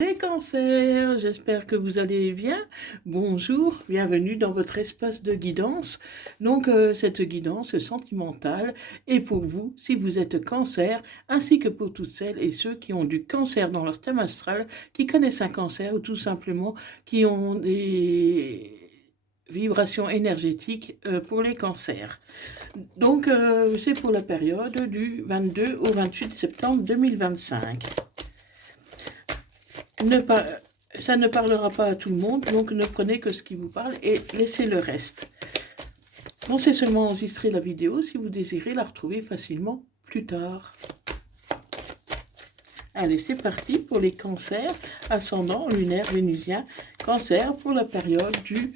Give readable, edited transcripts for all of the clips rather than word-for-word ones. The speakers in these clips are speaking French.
Les cancers, j'espère que vous allez bien. Bonjour, bienvenue dans votre espace de guidance. Donc cette guidance sentimentale est pour vous si vous êtes cancer, ainsi que pour toutes celles et ceux qui ont du cancer dans leur thème astral, qui connaissent un cancer ou tout simplement qui ont des vibrations énergétiques pour les cancers. Donc c'est pour la période du 22 au 28 septembre 2025. Ça ne parlera pas à tout le monde, donc ne prenez que ce qui vous parle et laissez le reste. Pensez seulement à enregistrer la vidéo si vous désirez la retrouver facilement plus tard. Allez, c'est parti pour les cancers, ascendant lunaire vénusien, cancer pour la période du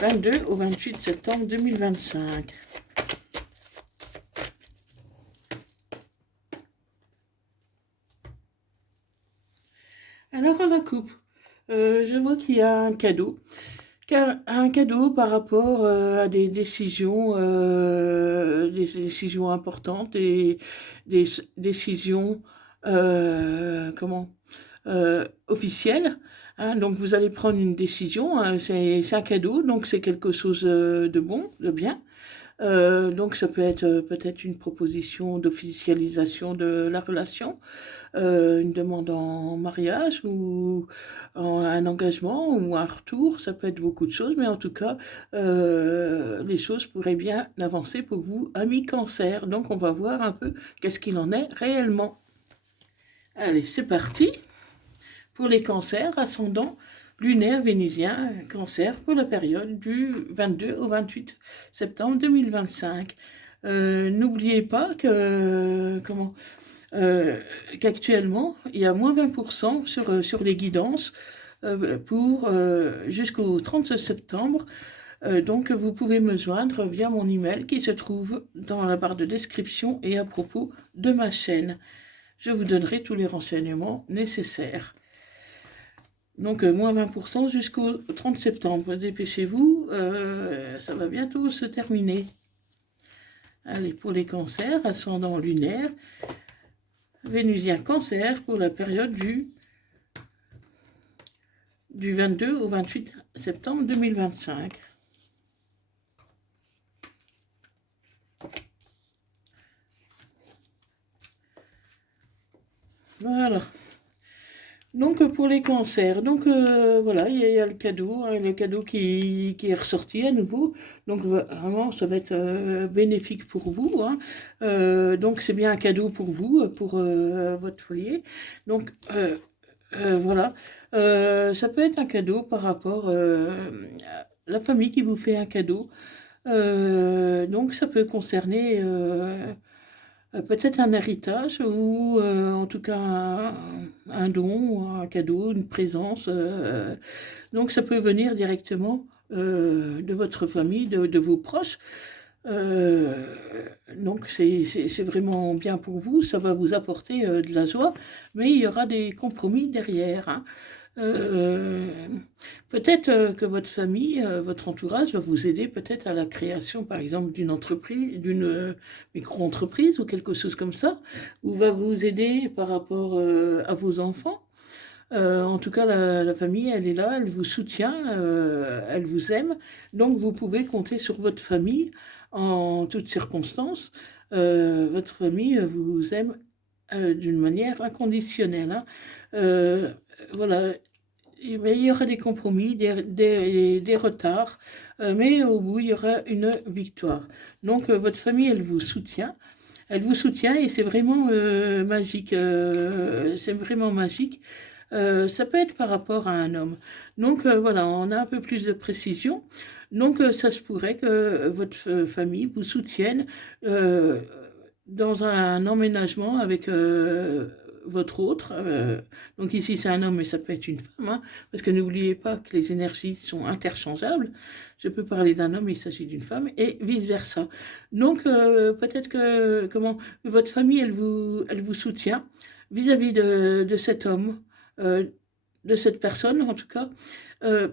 22 au 28 septembre 2025. Alors, à la coupe, je vois qu'il y a un cadeau. Un cadeau par rapport à des décisions importantes, des décisions officielles. Hein. Donc, vous allez prendre une décision, hein, c'est un cadeau, donc c'est quelque chose de bon, de bien. Donc ça peut être peut-être une proposition d'officialisation de la relation, une demande en mariage ou un engagement ou un retour, ça peut être beaucoup de choses, mais en tout cas, les choses pourraient bien avancer pour vous, amis cancer. Donc on va voir un peu qu'est-ce qu'il en est réellement. Allez, c'est parti pour les cancers ascendant lunaire vénusien, cancer pour la période du 22 au 28 septembre 2025. N'oubliez pas que qu'actuellement, il y a moins 20% sur les guidances pour jusqu'au 30 septembre. Donc, vous pouvez me joindre via mon email qui se trouve dans la barre de description et à propos de ma chaîne. Je vous donnerai tous les renseignements nécessaires. Donc, moins 20% jusqu'au 30 septembre. Dépêchez-vous, ça va bientôt se terminer. Allez, pour les cancers, ascendant lunaire, vénusien cancer pour la période du 22 au 28 septembre 2025. Voilà. Donc pour les cancers, donc voilà, il y a le cadeau, hein, le cadeau qui est ressorti à nouveau. Donc vraiment, ça va être bénéfique pour vous. Hein. Donc c'est bien un cadeau pour vous, pour votre foyer. Donc voilà, ça peut être un cadeau par rapport à la famille qui vous fait un cadeau. Donc ça peut concerner peut-être un héritage ou en tout cas un don, un cadeau, une présence. Donc ça peut venir directement de votre famille, de vos proches. Donc c'est vraiment bien pour vous, ça va vous apporter de la joie, mais il y aura des compromis derrière. Hein. Peut-être que votre famille, votre entourage va vous aider peut-être à la création, par exemple, d'une entreprise, d'une micro-entreprise ou quelque chose comme ça, ou va vous aider par rapport à vos enfants. En tout cas, la famille, elle est là, elle vous soutient, elle vous aime, donc vous pouvez compter sur votre famille en toutes circonstances. Votre famille vous aime d'une manière inconditionnelle. Hein. Voilà, mais il y aura des compromis, des retards, mais au bout, il y aura une victoire. Donc, votre famille, elle vous soutient. Elle vous soutient et c'est vraiment magique. C'est vraiment magique. Ça peut être par rapport à un homme. Donc, voilà, on a un peu plus de précision. Donc, ça se pourrait que votre famille vous soutienne dans un emménagement avec votre autre. Donc ici, c'est un homme, mais ça peut être une femme. Hein, parce que n'oubliez pas que les énergies sont interchangeables. Je peux parler d'un homme, mais il s'agit d'une femme, et vice-versa. Donc, peut-être que votre famille, elle vous soutient vis-à-vis de cet homme, de cette personne, en tout cas,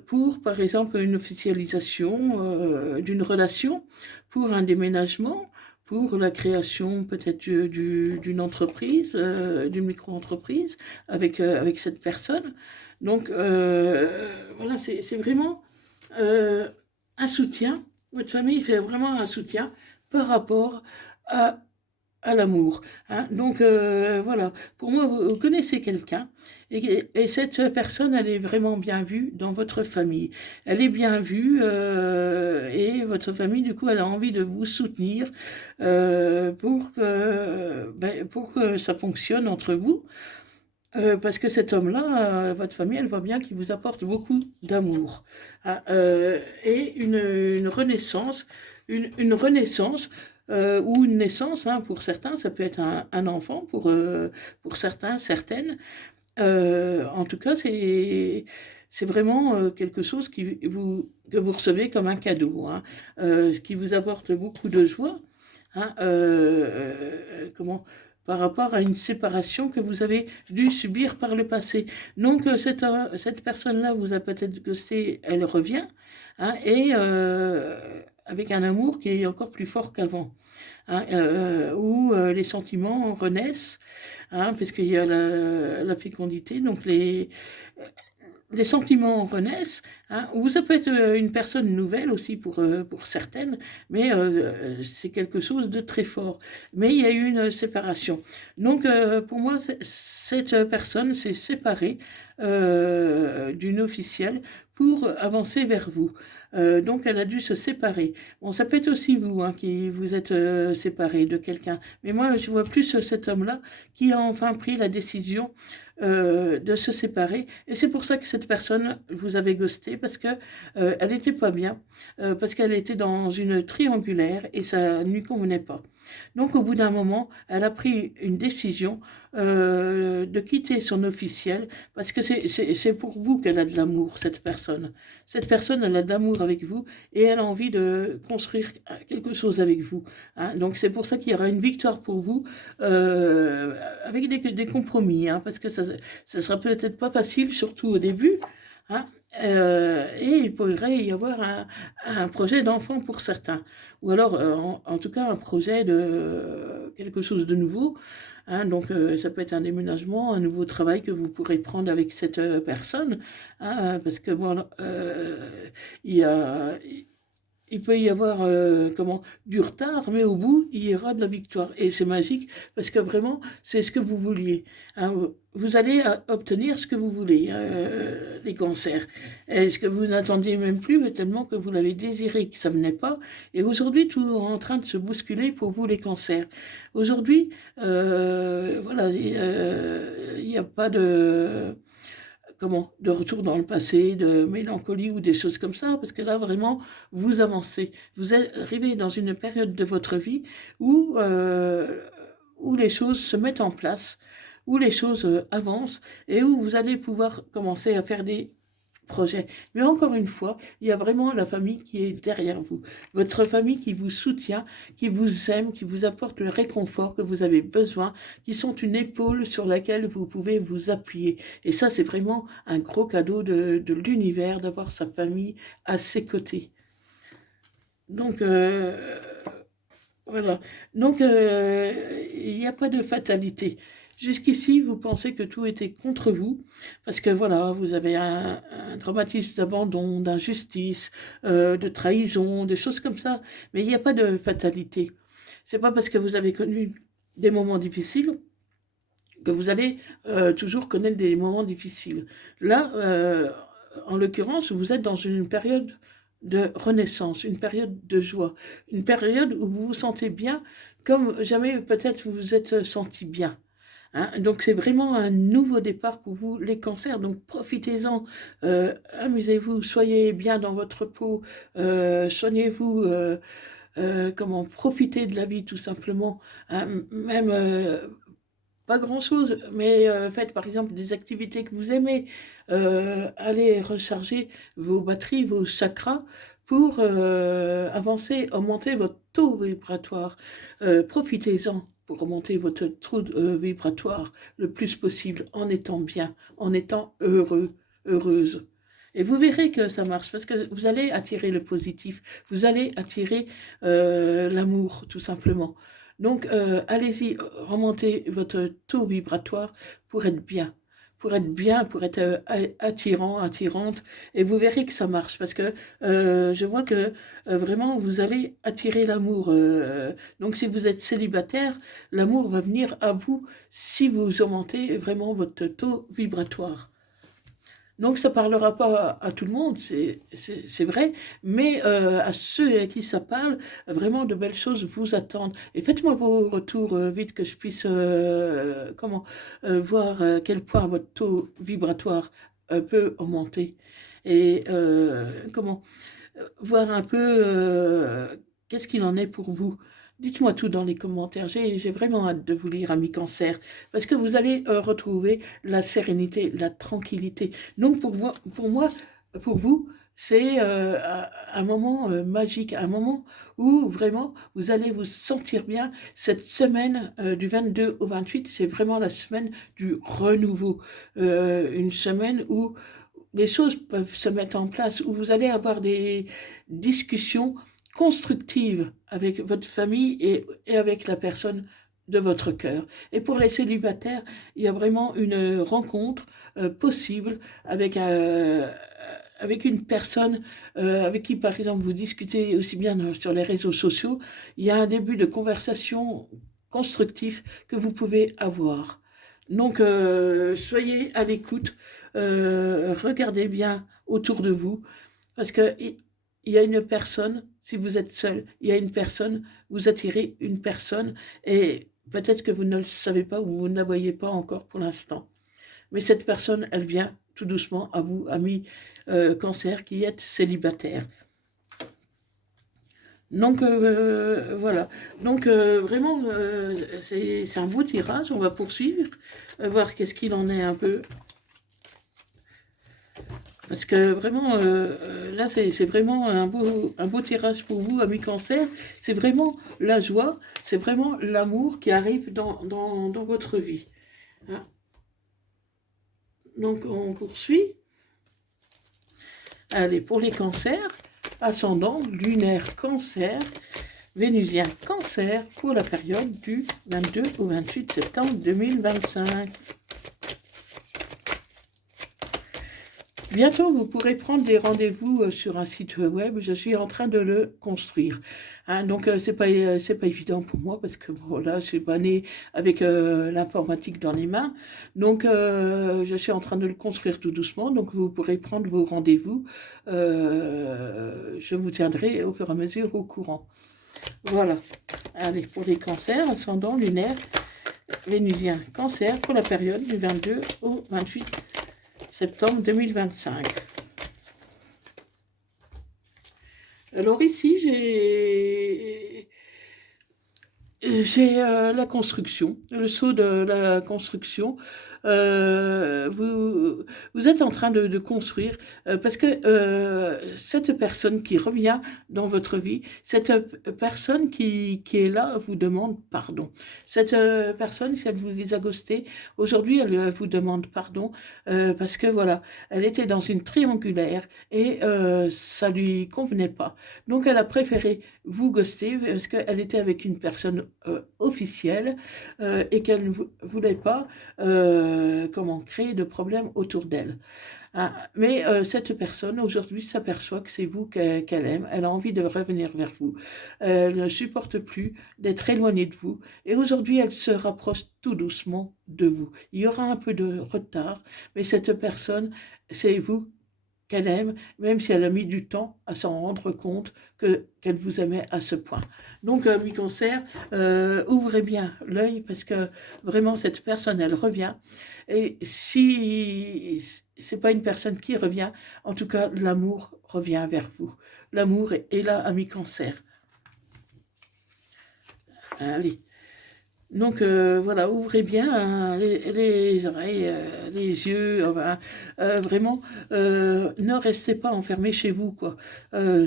pour, par exemple, une officialisation d'une relation, pour un déménagement, pour la création peut-être d'une entreprise, d'une micro-entreprise avec cette personne. Donc voilà, c'est vraiment un soutien. Votre famille fait vraiment un soutien par rapport à l'amour, hein. Donc voilà, pour moi, vous connaissez quelqu'un et cette personne, elle est vraiment bien vue dans votre famille. Elle est bien vue et votre famille, du coup, elle a envie de vous soutenir pour que ça fonctionne entre vous. Parce que cet homme-là, votre famille, elle voit bien qu'il vous apporte beaucoup d'amour, hein, et une renaissance, une renaissance ou une naissance, hein, pour certains, ça peut être un enfant, pour certains, certaines. En tout cas, c'est vraiment quelque chose que vous recevez comme un cadeau, hein, ce qui vous apporte beaucoup de joie, hein, comment, par rapport à une séparation que vous avez dû subir par le passé. Donc, cette personne-là vous a peut-être ghosté, elle revient, hein, et avec un amour qui est encore plus fort qu'avant, hein, où les sentiments renaissent, hein, puisqu'il y a la fécondité, donc les sentiments renaissent, hein, ou ça peut être une personne nouvelle aussi pour certaines, mais c'est quelque chose de très fort. Mais il y a eu une séparation. Donc pour moi, cette personne s'est séparée d'une officielle pour avancer vers vous. Donc elle a dû se séparer. Bon, ça peut être aussi vous, hein, qui vous êtes séparé de quelqu'un. Mais moi, je vois plus cet homme-là qui a enfin pris la décision de se séparer. Et c'est pour ça que cette personne vous avait ghosté, parce que elle n'était pas bien, parce qu'elle était dans une triangulaire et ça ne lui convenait pas. Donc au bout d'un moment, elle a pris une décision de quitter son officiel, parce que c'est pour vous qu'elle a de l'amour, cette personne. Cette personne, elle a de l'amour avec vous et elle a envie de construire quelque chose avec vous, hein. Donc c'est pour ça qu'il y aura une victoire pour vous, avec des compromis, hein, parce que ça sera peut-être pas facile, surtout au début, hein. Et il pourrait y avoir un projet d'enfant pour certains, ou alors en tout cas un projet de quelque chose de nouveau, hein. Donc ça peut être un déménagement, un nouveau travail que vous pourrez prendre avec cette personne, hein, parce que bon, il y a il peut y avoir du retard, mais au bout, il y aura de la victoire. Et c'est magique parce que vraiment, c'est ce que vous vouliez, hein. Vous allez obtenir ce que vous voulez, les cancers. Et ce que vous n'attendiez même plus, mais tellement que vous l'avez désiré, que ça ne venait pas. Et aujourd'hui, tout est en train de se bousculer pour vous, les cancers. Aujourd'hui, voilà, il n'y a pas de retour dans le passé, de mélancolie ou des choses comme ça, parce que là, vraiment, vous avancez. Vous arrivez dans une période de votre vie où les choses se mettent en place, où les choses avancent et où vous allez pouvoir commencer à faire des projets. Mais encore une fois, il y a vraiment la famille qui est derrière vous. Votre famille qui vous soutient, qui vous aime, qui vous apporte le réconfort que vous avez besoin, qui sont une épaule sur laquelle vous pouvez vous appuyer. Et ça, c'est vraiment un gros cadeau de l'univers d'avoir sa famille à ses côtés. Donc, voilà. Donc, il n'y a pas de fatalité. Jusqu'ici, vous pensez que tout était contre vous, parce que voilà, vous avez un traumatisme d'abandon, d'injustice, de trahison, des choses comme ça. Mais il n'y a pas de fatalité. C'est pas parce que vous avez connu des moments difficiles que vous allez toujours connaître des moments difficiles. Là, en l'occurrence, vous êtes dans une période de renaissance, une période de joie, une période où vous vous sentez bien comme jamais peut-être vous vous êtes senti bien, hein. Donc c'est vraiment un nouveau départ pour vous, les cancers. Donc profitez-en, amusez-vous, soyez bien dans votre peau, soignez-vous, profitez de la vie tout simplement, hein. Même pas grand-chose, mais faites par exemple des activités que vous aimez, allez recharger vos batteries, vos chakras pour avancer, augmenter votre taux vibratoire. Profitez-en pour augmenter votre taux vibratoire le plus possible en étant bien, en étant heureux, heureuse. Et vous verrez que ça marche, parce que vous allez attirer le positif, vous allez attirer l'amour, tout simplement. Donc, allez-y, remontez votre taux vibratoire pour être bien, pour être attirant, attirante, et vous verrez que ça marche, parce que je vois que vraiment, vous allez attirer l'amour. Donc, si vous êtes célibataire, l'amour va venir à vous si vous augmentez vraiment votre taux vibratoire. Donc ça parlera pas à tout le monde, c'est vrai, mais à ceux à qui ça parle, vraiment de belles choses vous attendent. Et faites-moi vos retours vite que je puisse voir à quel point votre taux vibratoire peut augmenter. Et voir un peu qu'est-ce qu'il en est pour vous. Dites-moi tout dans les commentaires. J'ai vraiment hâte de vous lire, amis cancer, parce que vous allez retrouver la sérénité, la tranquillité. Donc pour vous, c'est un moment magique, un moment où vraiment vous allez vous sentir bien. Cette semaine du 22 au 28, c'est vraiment la semaine du renouveau. Une semaine où les choses peuvent se mettre en place, où vous allez avoir des discussions constructives avec votre famille et avec la personne de votre cœur. Et pour les célibataires, il y a vraiment une rencontre possible avec une personne avec qui, par exemple, vous discutez aussi bien sur les réseaux sociaux. Il y a un début de conversation constructif que vous pouvez avoir. Donc, soyez à l'écoute, regardez bien autour de vous, parce qu'il y a une personne, si vous êtes seul, il y a une personne, vous attirez une personne, et peut-être que vous ne le savez pas ou vous ne la voyez pas encore pour l'instant. Mais cette personne, elle vient tout doucement à vous, amis cancer, qui êtes célibataire. Donc voilà. Donc vraiment, c'est un beau tirage. On va poursuivre, voir qu'est-ce qu'il en est un peu. Parce que vraiment, là, c'est vraiment un beau tirage pour vous, amis cancer. C'est vraiment la joie, c'est vraiment l'amour qui arrive dans votre vie. Hein. Donc on poursuit. Allez, pour les cancers, ascendant, lunaire cancer, vénusien cancer, pour la période du 22 au 28 septembre 2025. Bientôt, vous pourrez prendre des rendez-vous sur un site web. Je suis en train de le construire. Hein, donc, c'est pas évident pour moi parce que voilà, je suis pas née avec l'informatique dans les mains. Donc, je suis en train de le construire tout doucement. Donc, vous pourrez prendre vos rendez-vous. Je vous tiendrai au fur et à mesure au courant. Voilà. Allez, pour les cancers, ascendant, lunaire, vénusien, cancer, pour la période du 22 au 28 septembre 2025. Alors ici, j'ai la construction, le saut de la construction. Vous êtes en train de construire parce que cette personne qui revient dans votre vie, cette personne qui est là vous demande pardon. Cette personne, si elle vous a ghosté, aujourd'hui elle vous demande pardon parce que voilà, elle était dans une triangulaire et ça lui convenait pas. Donc elle a préféré vous ghoster parce qu'elle était avec une personne officielle et qu'elle ne voulait pas créer de problèmes autour d'elle. Hein. Mais cette personne, aujourd'hui, s'aperçoit que c'est vous qu'elle aime. Elle a envie de revenir vers vous. Elle ne supporte plus d'être éloignée de vous. Et aujourd'hui, elle se rapproche tout doucement de vous. Il y aura un peu de retard, mais cette personne, c'est vous qu'elle aime, même si elle a mis du temps à s'en rendre compte qu'elle vous aimait à ce point. Donc, mi-cancer, ouvrez bien l'œil parce que vraiment, cette personne, elle revient. Et si c'est pas une personne qui revient, en tout cas, l'amour revient vers vous. L'amour est là à mi-cancer. Allez. Donc voilà, ouvrez bien hein, les oreilles, les yeux, vraiment, ne restez pas enfermés chez vous, quoi.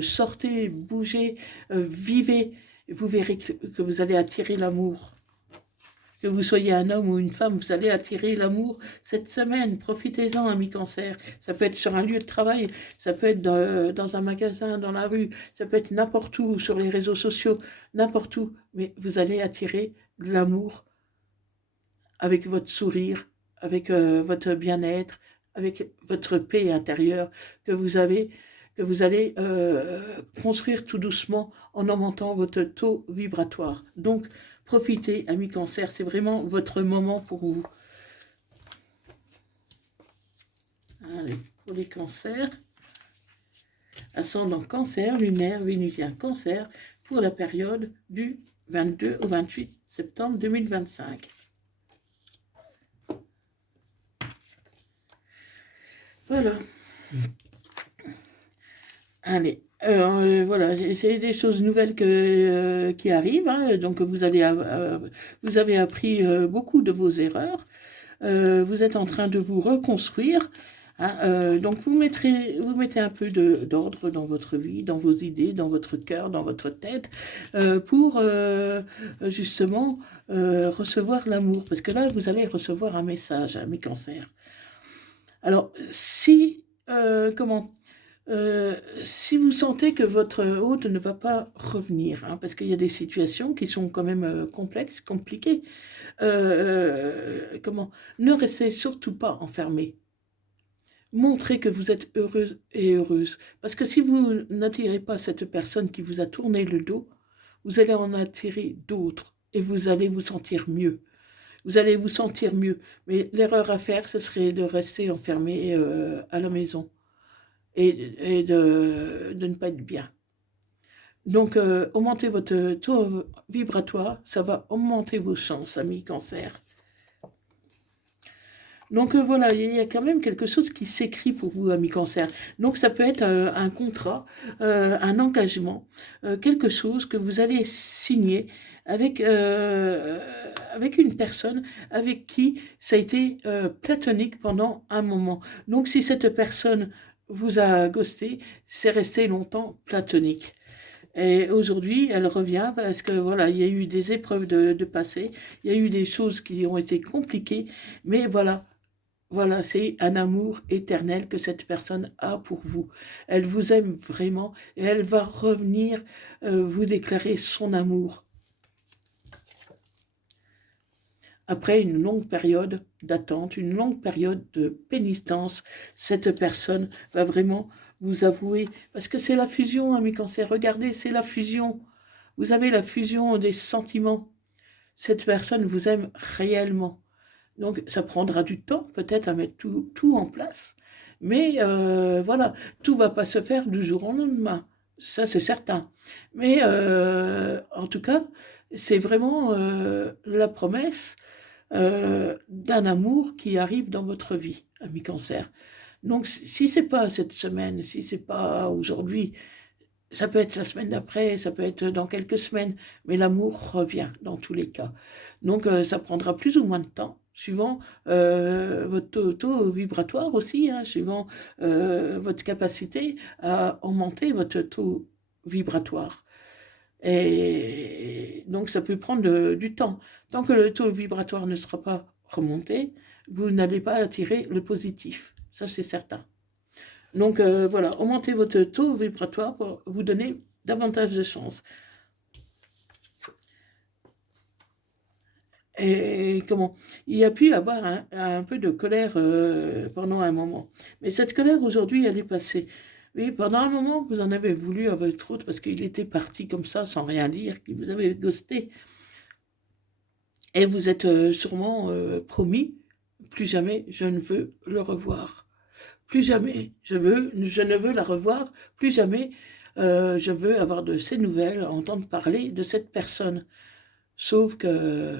Sortez, bougez, vivez, vous verrez que vous allez attirer l'amour. que vous soyez un homme ou une femme, vous allez attirer l'amour cette semaine. Profitez-en, ami Cancer. Ça peut être sur un lieu de travail, ça peut être dans un magasin, dans la rue, ça peut être n'importe où, sur les réseaux sociaux, n'importe où. Mais vous allez attirer de l'amour avec votre sourire, avec votre bien-être, avec votre paix intérieure que vous allez construire tout doucement en augmentant votre taux vibratoire. Donc, profitez, amis Cancer, c'est vraiment votre moment pour vous. Allez, pour les cancers, ascendant Cancer, lunaire, vénusien Cancer, pour la période du 22 au 28 septembre 2025. Voilà. Allez, voilà, c'est des choses nouvelles qui arrivent, hein, donc vous avez appris beaucoup de vos erreurs, vous êtes en train de vous reconstruire, hein, donc vous mettez un peu d'ordre dans votre vie, dans vos idées, dans votre cœur, dans votre tête, pour justement recevoir l'amour, parce que là, vous allez recevoir un message, mes cancers. Alors, si vous sentez que votre hôte ne va pas revenir, hein, parce qu'il y a des situations qui sont quand même complexes, compliquées, ne restez surtout pas enfermé. Montrez que vous êtes heureuse et heureuse. Parce que si vous n'attirez pas cette personne qui vous a tourné le dos, vous allez en attirer d'autres et vous allez vous sentir mieux. Vous allez vous sentir mieux. Mais l'erreur à faire, ce serait de rester enfermé à la maison et de ne pas être bien. Donc, augmentez votre taux vibratoire, ça va augmenter vos chances, amis Cancer. Donc voilà, il y a quand même quelque chose qui s'écrit pour vous, amis Cancer. Donc ça peut être un contrat, un engagement, quelque chose que vous allez signer avec une personne avec qui ça a été platonique pendant un moment. Donc si cette personne vous a ghosté, c'est resté longtemps platonique. Et aujourd'hui, elle revient parce que voilà, il y a eu des épreuves de passé, il y a eu des choses qui ont été compliquées, mais voilà. Voilà, c'est un amour éternel que cette personne a pour vous. Elle vous aime vraiment et elle va revenir vous déclarer son amour. Après une longue période d'attente, une longue période de pénitence, cette personne va vraiment vous avouer, parce que c'est la fusion, mes cancers, regardez, c'est la fusion. Vous avez la fusion des sentiments. Cette personne vous aime réellement. Donc, ça prendra du temps, peut-être, à mettre tout en place. Mais voilà, tout ne va pas se faire du jour au lendemain. Ça, c'est certain. Mais en tout cas, c'est vraiment la promesse d'un amour qui arrive dans votre vie, ami Cancer. Donc, si ce n'est pas cette semaine, si ce n'est pas aujourd'hui, ça peut être la semaine d'après, ça peut être dans quelques semaines, mais l'amour revient dans tous les cas. Donc, ça prendra plus ou moins de temps, suivant votre taux vibratoire aussi, hein, suivant votre capacité à augmenter votre taux vibratoire. Et donc, ça peut prendre du temps. Tant que le taux vibratoire ne sera pas remonté, vous n'allez pas attirer le positif. Ça, c'est certain. Donc voilà, augmentez votre taux vibratoire pour vous donner davantage de chance. Et il y a pu y avoir un peu de colère pendant un moment. Mais cette colère, aujourd'hui, elle est passée. Oui, pendant un moment, vous en avez voulu à votre autre parce qu'il était parti comme ça, sans rien dire, qu'il vous avait ghosté. Et vous êtes sûrement promis, plus jamais je ne veux le revoir. Plus jamais je ne veux la revoir, plus jamais je veux avoir de ses nouvelles, entendre parler de cette personne. Sauf que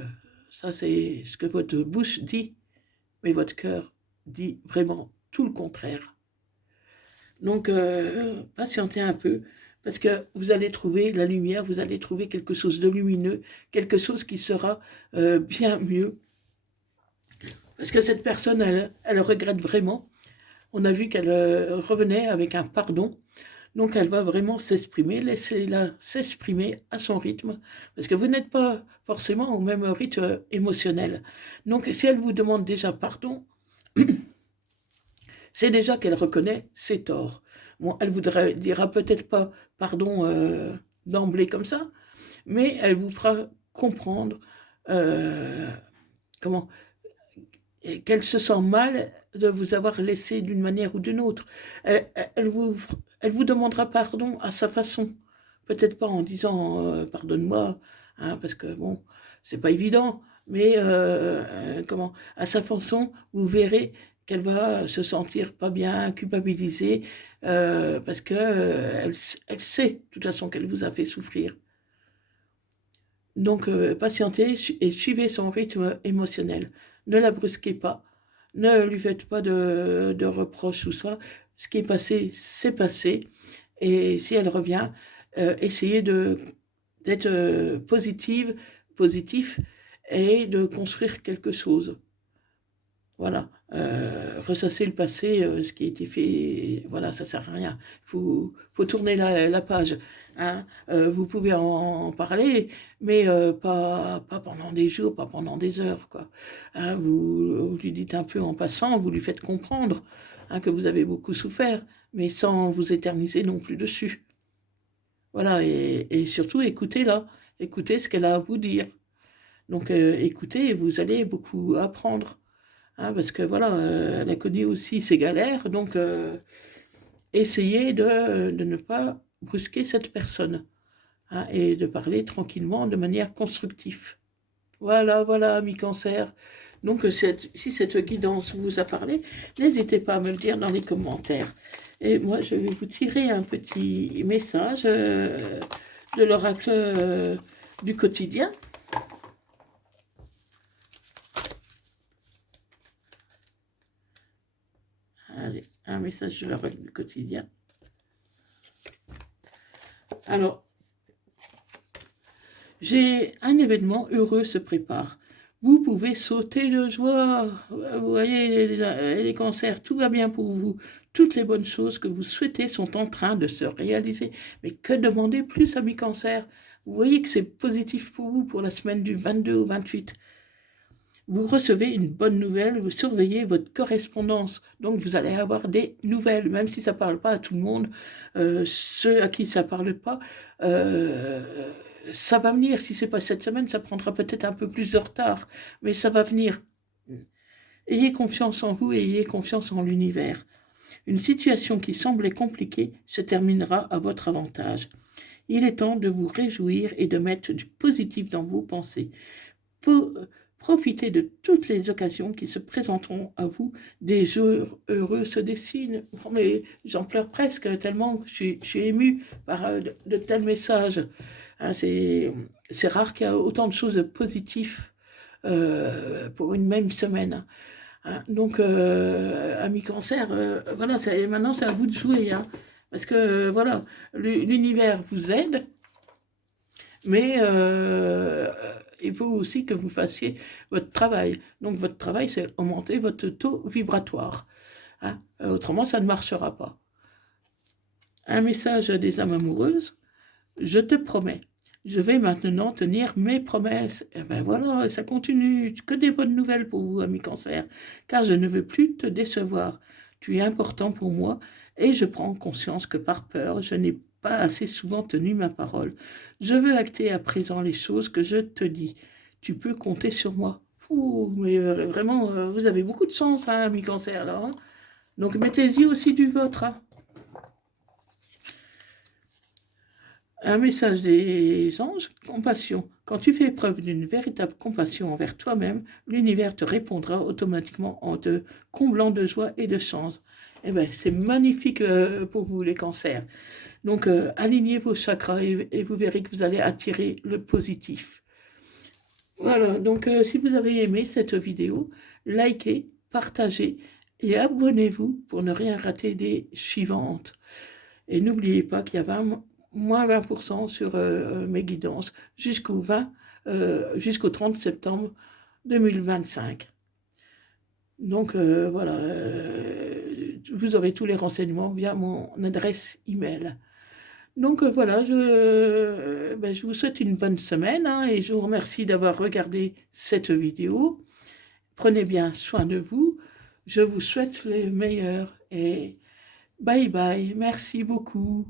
ça, c'est ce que votre bouche dit, mais votre cœur dit vraiment tout le contraire. Donc, patientez un peu, parce que vous allez trouver la lumière, vous allez trouver quelque chose de lumineux, quelque chose qui sera bien mieux. Parce que cette personne, elle regrette vraiment. On a vu qu'elle revenait avec un pardon. Donc elle va vraiment s'exprimer, laissez-la s'exprimer à son rythme, parce que vous n'êtes pas forcément au même rythme émotionnel. Donc si elle vous demande déjà pardon, c'est déjà qu'elle reconnaît ses torts. Bon, elle voudrait, dira peut-être pas pardon d'emblée comme ça, mais elle vous fera comprendre euh, comment qu'elle se sent mal de vous avoir laissé d'une manière ou d'une autre. Elle vous demandera pardon à sa façon. Peut-être pas en disant pardonne-moi, hein, parce que bon, c'est pas évident, mais comment, à sa façon, vous verrez qu'elle va se sentir pas bien, culpabilisée, parce que elle sait de toute façon qu'elle vous a fait souffrir. Donc, patientez et suivez son rythme émotionnel. Ne la brusquez pas, ne lui faites pas de reproches ou ça. Ce qui est passé, c'est passé. Et si elle revient, essayez d'être positif et de construire quelque chose. Voilà, ressasser le passé, ce qui a été fait, voilà, ça sert à rien. Faut tourner la page, hein. Vous pouvez en parler, mais pas pendant des jours, pas pendant des heures, quoi. Hein, vous lui dites un peu en passant, vous lui faites comprendre, hein, que vous avez beaucoup souffert, mais sans vous éterniser non plus dessus. Voilà, et surtout écoutez-la, écoutez ce qu'elle a à vous dire. Donc écoutez, et vous allez beaucoup apprendre. Hein, parce que voilà, elle a connu aussi ses galères, donc essayez de ne pas brusquer cette personne, hein, et de parler tranquillement de manière constructive. Voilà, voilà, ami cancer. Donc si cette guidance vous a parlé, n'hésitez pas à me le dire dans les commentaires. Et moi, je vais vous tirer un petit message de l'oracle du quotidien. Allez, un message de l'oracle du quotidien. Alors, j'ai un événement heureux se prépare. Vous pouvez sauter de joie. Vous voyez, les cancers, tout va bien pour vous. Toutes les bonnes choses que vous souhaitez sont en train de se réaliser. Mais que demander plus, amis cancers? Vous voyez que c'est positif pour vous pour la semaine du 22 au 28. Vous recevez une bonne nouvelle, vous surveillez votre correspondance. Donc, vous allez avoir des nouvelles, même si ça ne parle pas à tout le monde. Ceux à qui ça ne parle pas, ça va venir. Si ce n'est pas cette semaine, ça prendra peut-être un peu plus de retard, mais ça va venir. Ayez confiance en vous et ayez confiance en l'univers. Une situation qui semblait compliquée se terminera à votre avantage. Il est temps de vous réjouir et de mettre du positif dans vos pensées. Profitez de toutes les occasions qui se présenteront à vous. Des jours heureux se dessinent. Oh, mais j'en pleure presque tellement que je suis émue par de tels messages. Hein, c'est rare qu'il y ait autant de choses positives pour une même semaine. Hein. Donc, amis cancer, voilà, maintenant c'est à vous de jouer. Hein, parce que voilà, l'univers vous aide. Mais il faut aussi que vous fassiez votre travail. Donc votre travail, c'est augmenter votre taux vibratoire. Hein. Autrement, ça ne marchera pas. Un message des âmes amoureuses. Je te promets, je vais maintenant tenir mes promesses. Et ben voilà, ça continue. Que des bonnes nouvelles pour vous, amis cancer. Car je ne veux plus te décevoir. Tu es important pour moi et je prends conscience que par peur, je n'ai pas assez souvent tenu ma parole. Je veux acter à présent les choses que je te dis. Tu peux compter sur moi. Ouh, mais vraiment, vous avez beaucoup de chance, hein, ami cancer, là. Hein. Donc mettez-y aussi du vôtre. Hein. Un message des anges, compassion. Quand tu fais preuve d'une véritable compassion envers toi-même, l'univers te répondra automatiquement en te comblant de joie et de chance. Eh bien, c'est magnifique pour vous, les cancers. Donc, alignez vos chakras et vous verrez que vous allez attirer le positif. Voilà, donc si vous avez aimé cette vidéo, likez, partagez et abonnez-vous pour ne rien rater des suivantes. Et n'oubliez pas qu'il y a moins 20% sur mes guidances jusqu'au 30 septembre 2025. Donc voilà, vous aurez tous les renseignements via mon adresse email. Donc voilà, je vous souhaite une bonne semaine, hein, et je vous remercie d'avoir regardé cette vidéo. Prenez bien soin de vous. Je vous souhaite le meilleur et bye bye. Merci beaucoup.